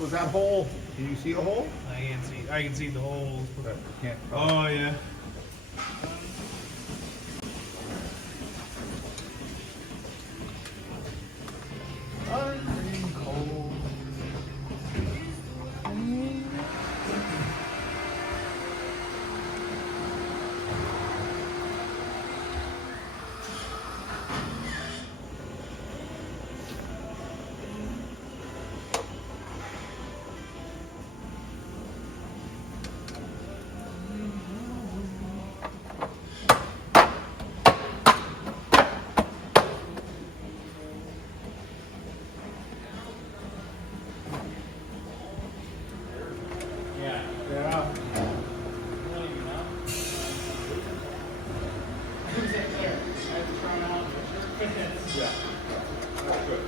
Was that hole? Can you see the hole? I can see the holes. But you can't. Oh yeah. Ungreen coal. Yeah. Yeah. That's good.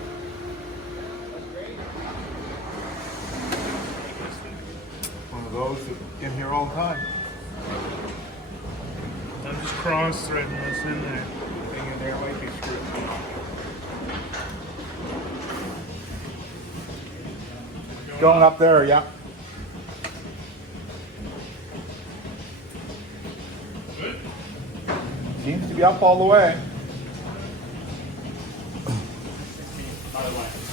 One of those that in here all the time. I'm just cross-threading this in there. Thing in there might be screwed. Going up there, yeah. Good. Seems to be up all the way. Other line.